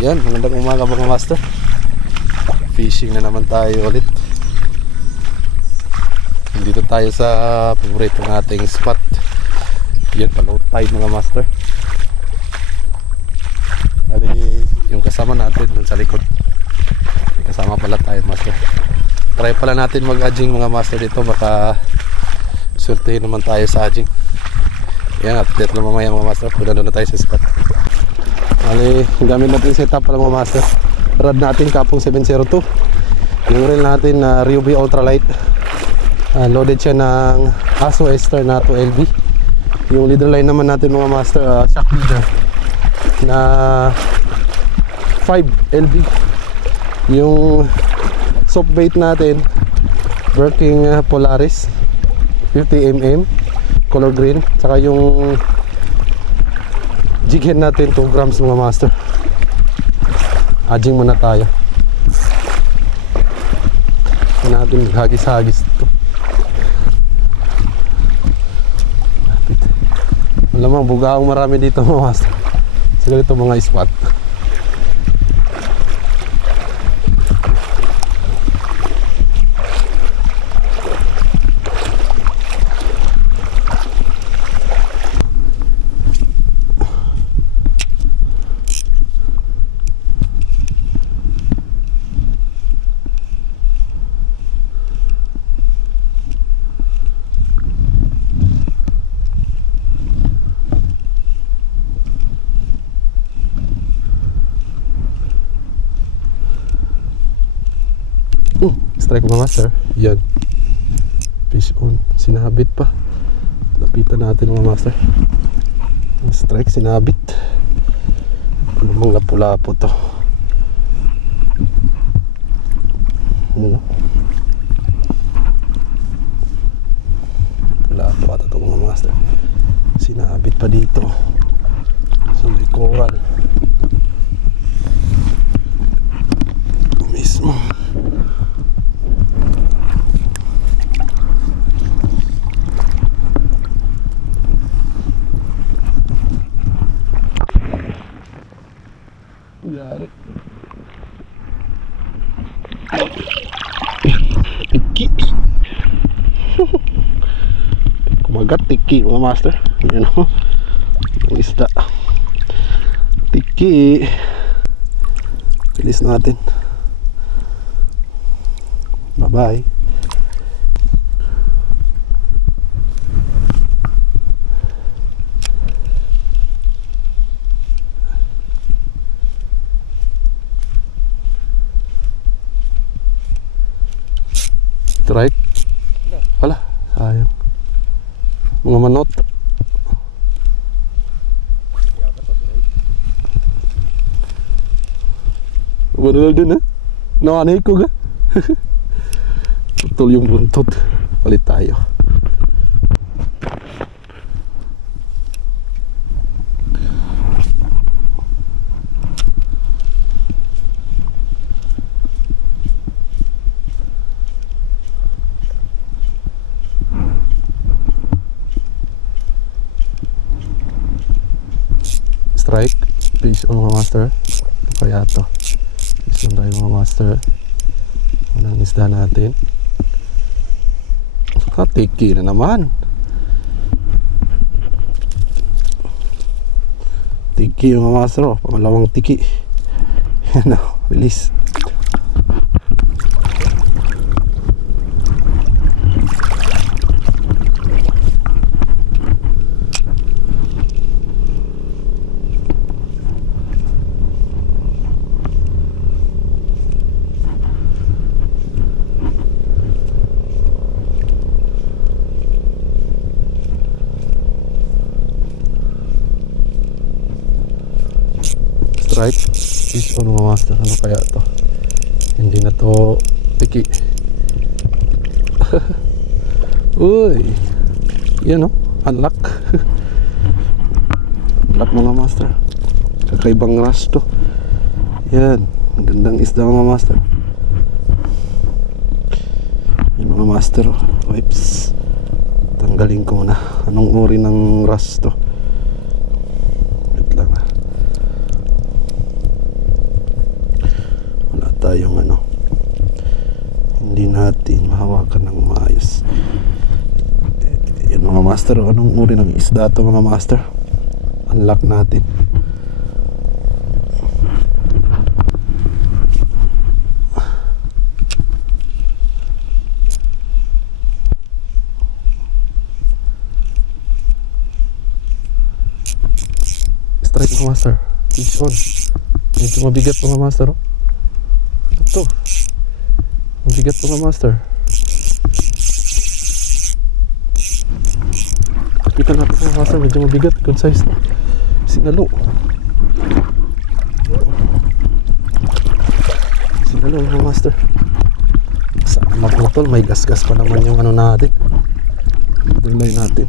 Yan, magandang umaga mga master. Fishing na naman tayo ulit. Dito tayo sa paborito nating spot. Yan, pa low tide mga master. Ali, yung kasama natin dun sa likod. May kasama pala tayo master. Try pala natin mag-adjing mga master dito. Baka surtihin naman tayo sa adjing. Yan, update na mamaya mga master. Punta doon na tayo sa spot. Ali, gamit natin setup pala mga master. Rod natin kapong 702. Yung reel natin na Ryobi Ultralight. Loaded siya ng ASO Ester na 2LB. Yung leader line naman natin mga master, shock leader na 5LB. Yung soft bait natin working Polaris 50mm color green. Saka yung jig head natin 2 grams mga master. Adjing muna tayo. Ito natin maghagis-hagis ito. Malamang bugaong marami dito mga master. Siguro ito mga spot. Strike mga master. Yan, fish on. Sinabit pa. Lapitan natin mga master. Strike, sinabit. Lumang lapu-lapo to. Ano? Lapu ata to mga master. Sinabit pa dito sa may coral mismo. Tiki. Kumagat tiki mga master. Yan o, ang isda. Tiki. Bilis natin. Bye bye. Strike. Wala, sayang. Mga manot. Bener din eh. Nakanay ko ga. Putol yung buntot. Palit tayo. Strike, fish on mga master. Kaya to fish on tayo mga master. Unang isda natin. Tiki na naman. Tiki mga master. Pangalawang tiki. Yan o, bilis. Strike, fish on mga master. Ano kaya to? Hindi na to tiki. Uy, yan o, unlock. Unlock mga master. Kakaibang rush to. Yan, ang gandang isda mga master. Yan mga master. Wipes. Tanggalin ko muna. Anong uri ng rush to? Wait lang ah. tayong ano, hindi natin mahawakan ng maayos. Yan mga master, anong uri ng isda to mga master? Unlock natin. Strike mga master, fish on. Medyo mabigat mga master, oh. Ito mabigat mga master. Kita natin mga master, medyo mabigat. Good size na sinalo. Sinalo mga master. Sa maputol, may gas-gas pa naman yung ano natin, dulay natin.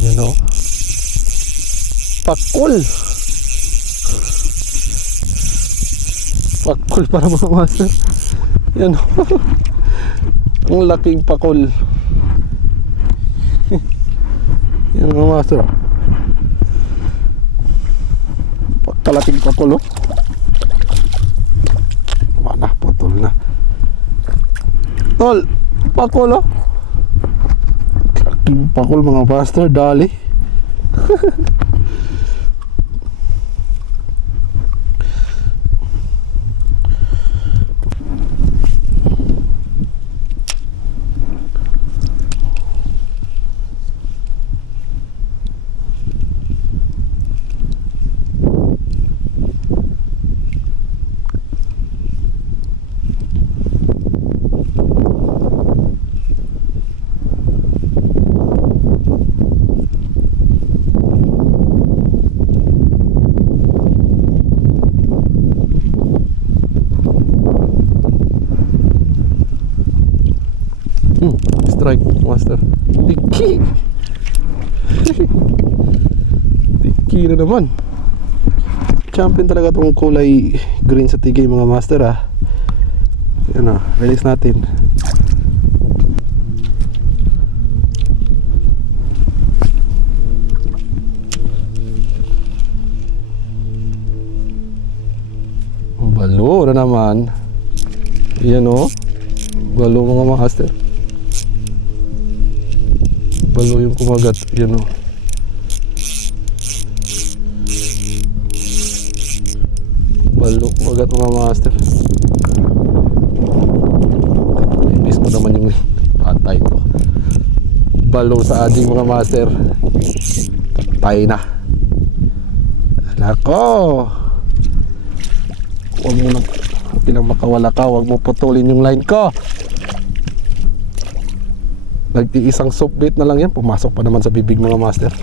Yan o, pakul. Pakul para mga master. Yan o. Ang laking pakul. Yan mga master, kalaking pakul, oh. Wala, putol na. Tol, pakul, oh. Kalaking pakul mga master, dali. Strike master, tiki. Tiki na naman. Champion talaga itong kulay green sa tigay mga master, ah. Yan na, release natin. Balo na naman. Yan o, balo mga master. Balo yung kumagat, yan o. Balo kumagat mga master. Ipis mo naman yung patay to. Balo sa ading mga master. Patay na. Nako, huwag mo na pinang ka, huwag mo putulin yung line ko. Nag-iisang soap bait na lang yan, pumasok pa naman sa bibig mga master.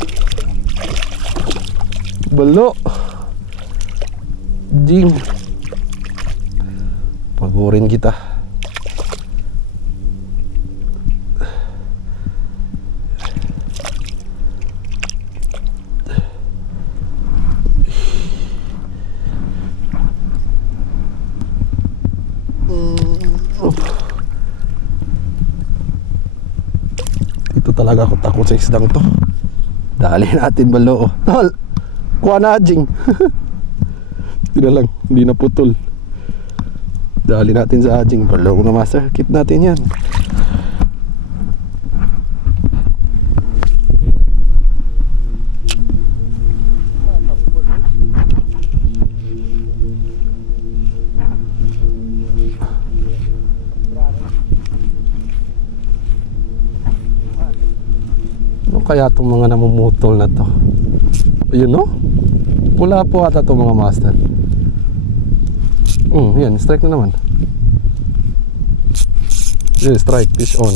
Balo. Jing, pagurin kita. Ito talaga ako takot sa isdang to. Dali natin balo, oh. Tol, kuha na Jing. Hindi na lang, hindi na putol. Dali natin sa Jing. Balo na master, keep natin yan. Kaya itong mga namumutol na to, ayun no, pula po ata itong mga master. Yan, strike na naman. Yan, strike, fish on.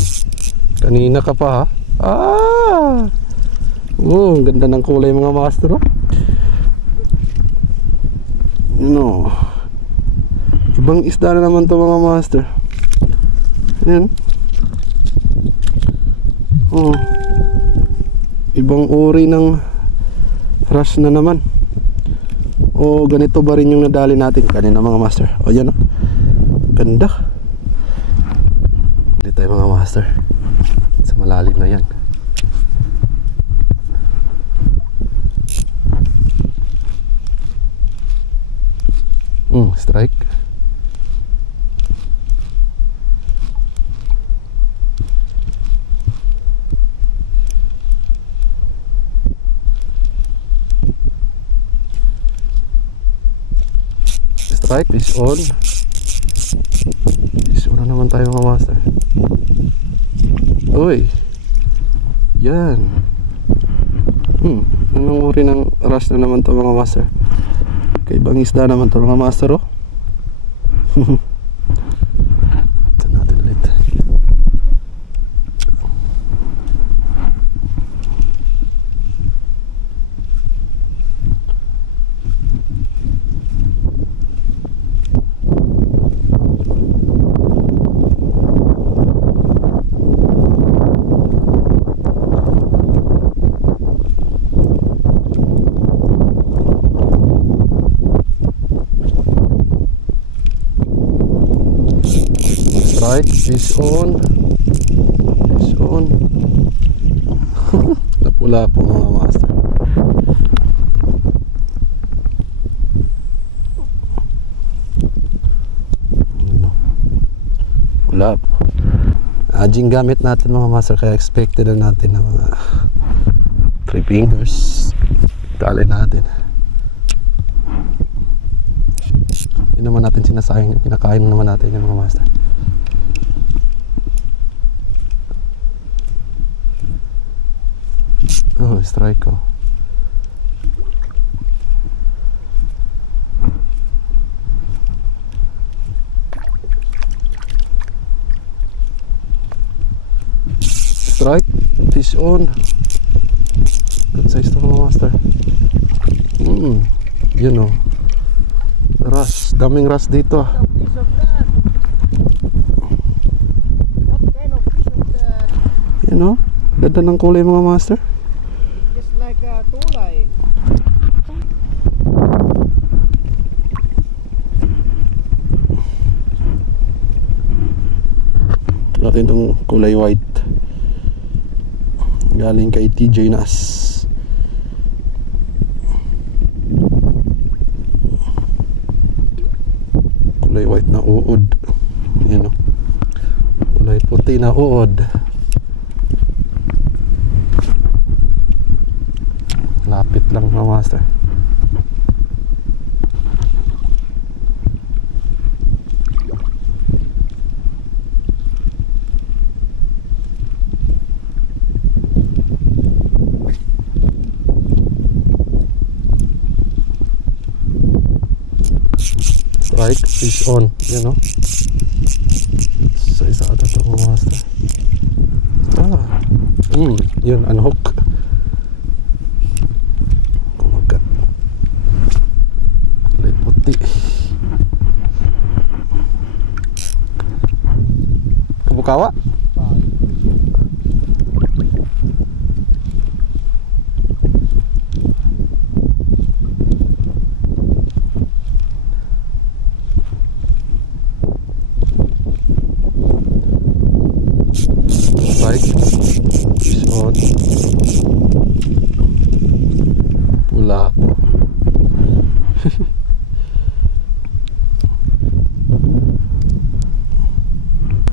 Kanina ka pa, ha. Ang ganda ng kulay mga master, oh. No, ibang isda na naman to mga master. Yan. Ibang uri ng rush na naman. O ganito ba rin yung nadali natin kanina mga master? O yan o, ganda. Hindi tayo mga master, sa malalim na yan. Strike. Strike is on. Is on na naman tayo mga master. Uy. Yan. Anong uri ng rush na naman to mga master? Kaibang isda naman to mga master, oh. Ito natin ulit. Strike is on. Is on. Napula po mga master. Wala po. Adjing gamit natin mga master, kaya expected na natin na mga 3 fingers. Tali natin. Hindi naman natin sinasayang, kinakain naman natin yung mga master. Oh, strike ko. Strike, fish on. Good size to mga master. Yun oh. Ras, daming ras dito. Yun oh, ganda ng kulay mga master. Tulay. Natin itong kulay white, galing kay TJ Nas. Kulay white na uod. Yan o, kulay puti na uod. Lapit lang mga master. Strike is on. Yan o. Sa isa ata ito mga master. Yun, unhook. Kabukawa. Strike is on. Pula.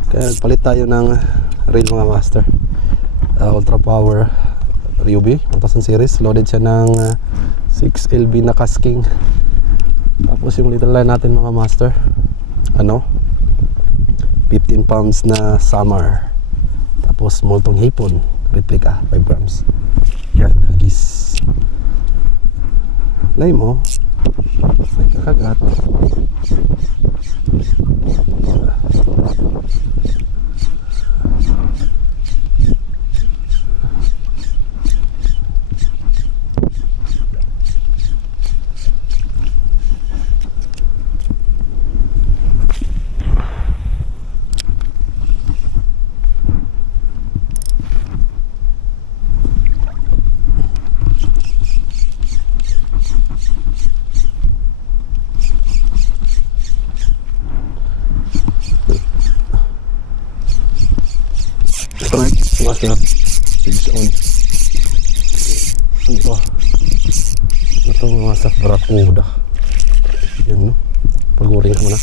Kaya palit tayo ng reel mga master. Ultra Power Ryobi 1000 series. Loaded siya ng 6LB na casking. Tapos yung little line natin mga master, 15 pounds na Samar. Tapos multong hipon replica 5 grams. Yan, hagis. Lay mo, may kakagat. Master, it's on. Ito mga master, barakuda. Yan no. Pagurin ka muna.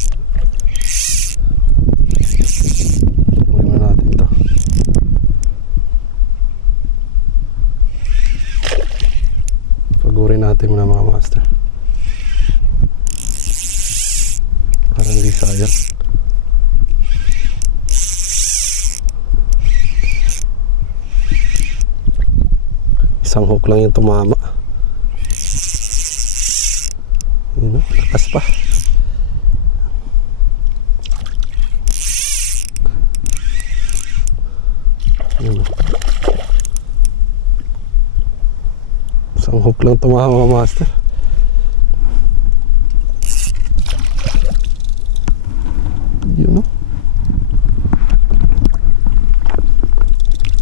Pagurin muna natin ito. Pagurin natin muna mga master. Para hindi sayang. Isang hook lang yung tumama. Yun o, lakas pa. Yun o. Isang hook lang tumama mga master. Yun o.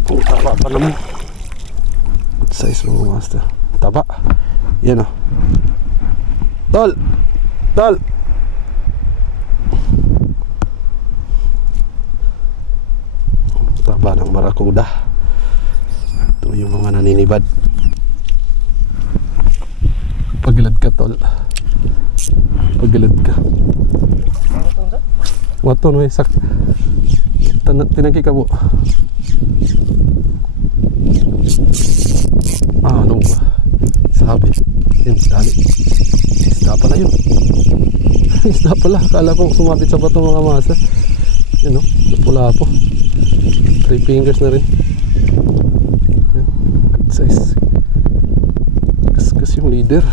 Ang taba pa naman. Good size mga master. Taba. Yan o. Tol! Tol! Taba ng barakuda. Ito yung mga naninibad. Pagilad ka, tol. Pagilad ka. Waton may sak. Tinagi ka po. Ano ba? Sabi. Yun, dali. Isda pala yun. Isda pala. Akala ko sumapit sa bato mga masa. Yun o. Pula po. 3 fingers na rin. Yun. Good size. Kaskas yung leader.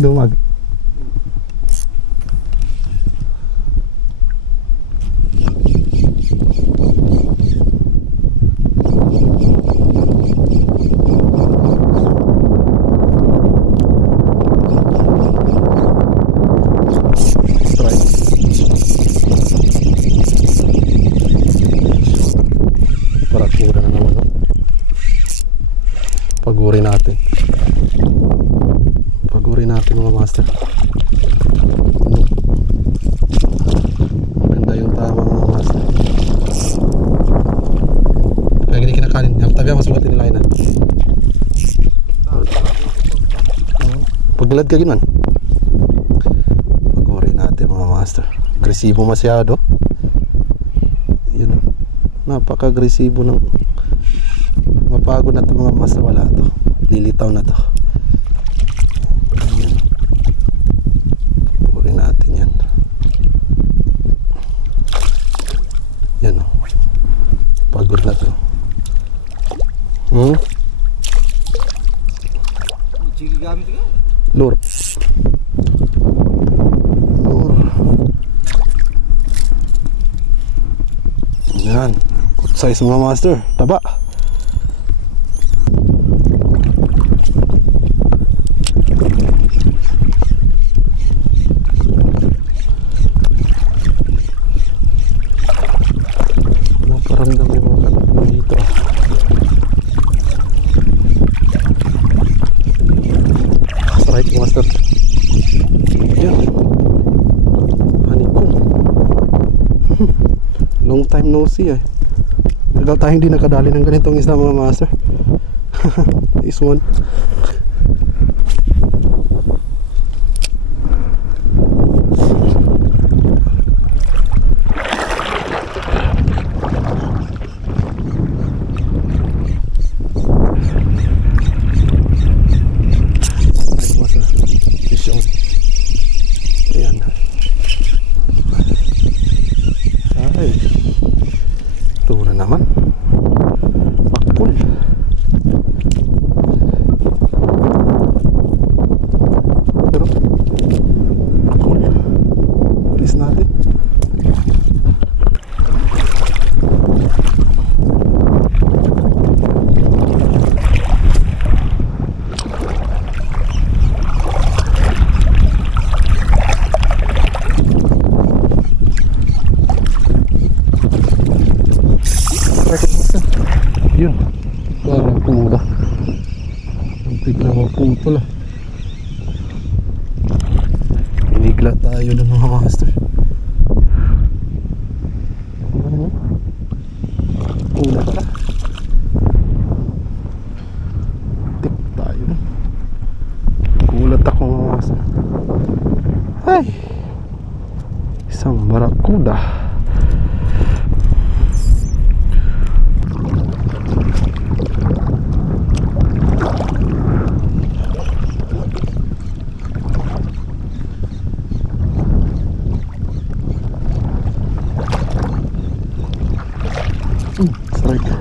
Dumag. Parakura na naman, no? Paguri natin. Paguri natin mga master. Maganda yung tama mga master. Kaya gini kinakanin. Ang tabi ang masugatin nila yun. Pagbilad ka ginoon. Paguri natin mga master. Agresibo masyado. Yun. Napaka-agresibo ng mapagod na ito mga master. Wala ito. Lilitaw na ito. Paguri natin yan. Yan o. Pagod na ito. Lure. Lure. Yan. Good size mga master. Taba. Naparamdam yung mga kanto dito. Strike master. Yan. Honeycomb. Long time no see eh. Tagal tayo hindi nakadali ng ganitong isda mga master. This one. Ayan. Ay. Ito na naman. Pakul. Pero pakul. Alis natin. Yun, barakuda. Antik na maputol ah. Inigla tayo ng mga master. Ano? pala. Tip tayo. Gulat ako mga master. Ay, isang barakuda. Strike.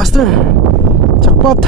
Master, jackpot.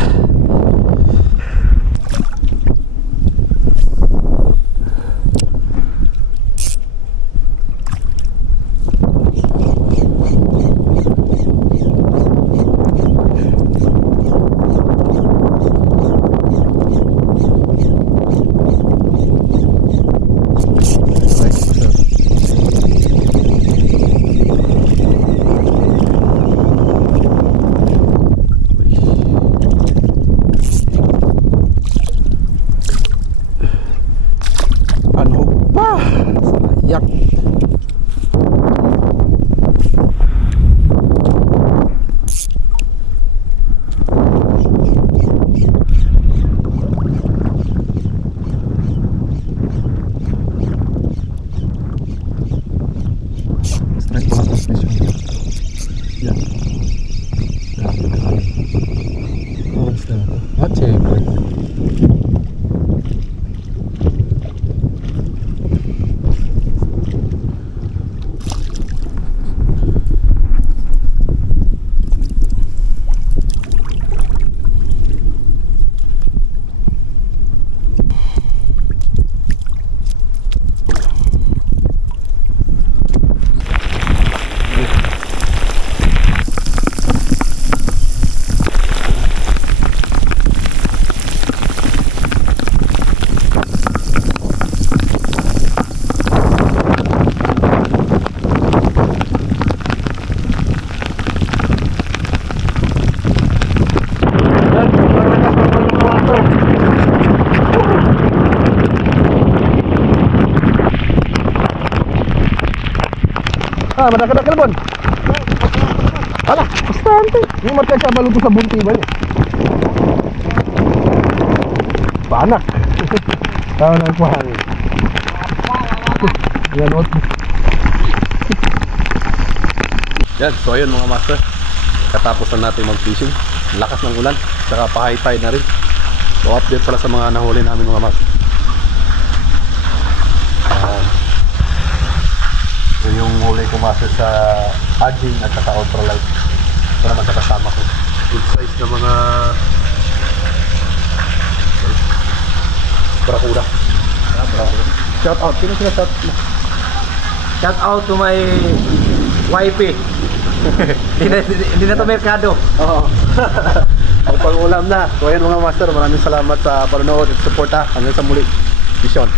Madaka-daka na bon. Ala, bastante. Yung marka siya maluto sa bunti ba niya? Banak. Tao na po hangin. Yan, what? Yan, so ayun mga master. Katapos na natin mag-fishing. Lakas ng ulan, saka pa-high tide na rin. So update pala sa mga nahuli namin mga master. Yung huli ko master sa Adjing at saka ultralight. Ito naman sa kasama ko. Good size na mga barakuda. Shout out. Sino sila shout out? Shout out to my wifey. Hindi na to merkado. Oo. Ang pang-ulam na. So ayan mga master, maraming salamat sa panonood at support ha. Hanggang sa muli. Vision.